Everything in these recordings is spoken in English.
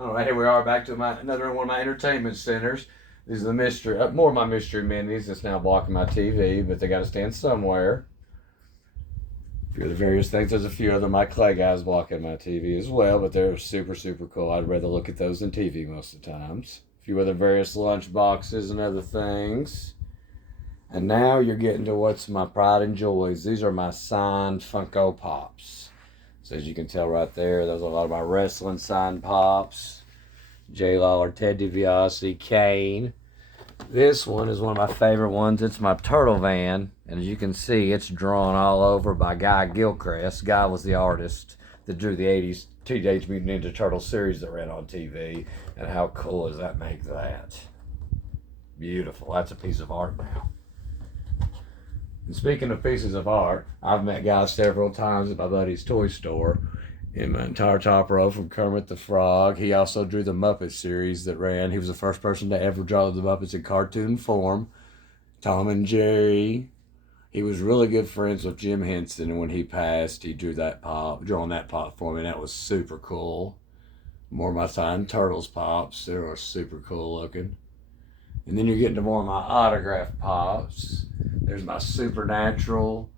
All right, here we are back to another one of my entertainment centers. These are the mystery, more of my mystery minis that's now blocking my TV, but they got to stand somewhere. A few of the various things. There's a few other my clay guys blocking my TV as well, but they're super, super cool. I'd rather look at those than TV most of the times. A few other various lunch boxes and other things. And now you're getting to what's my pride and joys. These are my signed Funko Pops. So as you can tell right there, there's a lot of my wrestling signed Pops. Jay Lawler, Ted DiBiase, Kane. This one is one of my favorite ones. It's my Turtle Van. And as you can see, it's drawn all over by Guy Gilchrist. Guy was the artist that drew the 80s Teenage Mutant Ninja Turtle series that ran on TV. And how cool does that make that? Beautiful. That's a piece of art now. And speaking of pieces of art, I've met guys several times at my buddy's toy store. In my entire top row from Kermit the Frog. He also drew the Muppet series that ran. He was the first person to ever draw the Muppets in cartoon form. Tom and Jerry. He was really good friends with Jim Henson, and when he passed, he drew that pop, drawing that pop for me, and that was super cool. More of my signed Turtles pops. They were super cool looking. And then you're getting to more of my autograph pops. There's my Supernatural.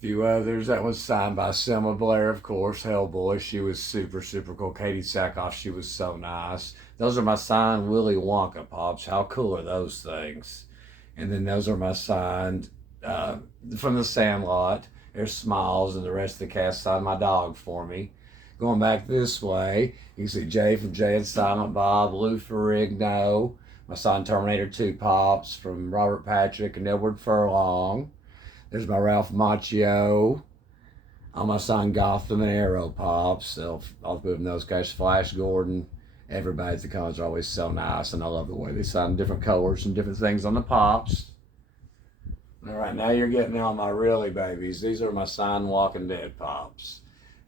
Few others. That was signed by Selma Blair, of course. Hellboy. She was super, super cool. Katie Sackhoff. She was so nice. Those are my signed Willy Wonka pops. How cool are those things? And then those are my signed from the Sandlot. There's Smiles, and the rest of the cast signed my dog for me. Going back this way, you can see Jay from Jay and Silent Bob, Lou Ferrigno, my signed Terminator 2 pops from Robert Patrick and Edward Furlong. There's my Ralph Macchio. All my signed Gotham and Arrow pops. I'll put in those guys. Flash Gordon. Everybody at the cons are always so nice, and I love the way they sign different colors and different things on the pops. All right, now you're getting all my really babies. These are my signed Walking Dead pops.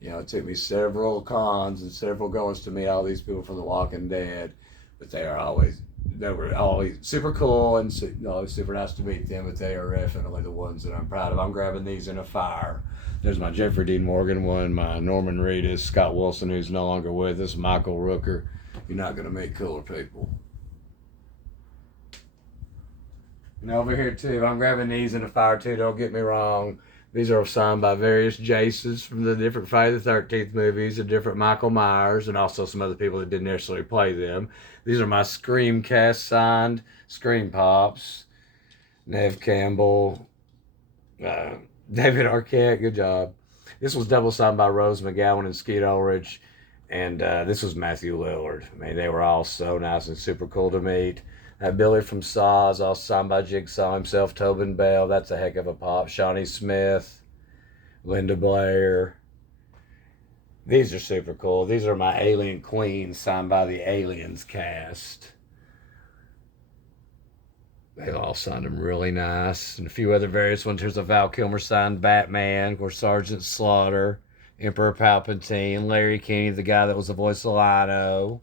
You know, it took me several cons and several goings to meet all these people from The Walking Dead, but they were always super cool and always super nice to meet them, but they are definitely the ones that I'm proud of. I'm grabbing these in a fire. There's my Jeffrey Dean Morgan one, my Norman Reedus, Scott Wilson, who's no longer with us, Michael Rooker. You're not going to meet cooler people. And over here, too, I'm grabbing these in a fire, too. Don't get me wrong. These are signed by various Jaces from the different Friday the 13th movies and different Michael Myers and also some other people that didn't necessarily play them. These are my Screamcast signed Scream Pops. Neve Campbell, David Arquette, good job. This was double signed by Rose McGowan and Skeet Ulrich. And this was Matthew Lillard. I mean, they were all so nice and super cool to meet. Billy from Saws, all signed by Jigsaw himself, Tobin Bell. That's a heck of a pop. Shawnee Smith, Linda Blair. These are super cool. These are my Alien Queens signed by the Aliens cast. They all signed them really nice. And a few other various ones. Here's a Val Kilmer signed Batman, of course, Sergeant Slaughter, Emperor Palpatine, Larry Kenney, the guy that was the voice of Lino.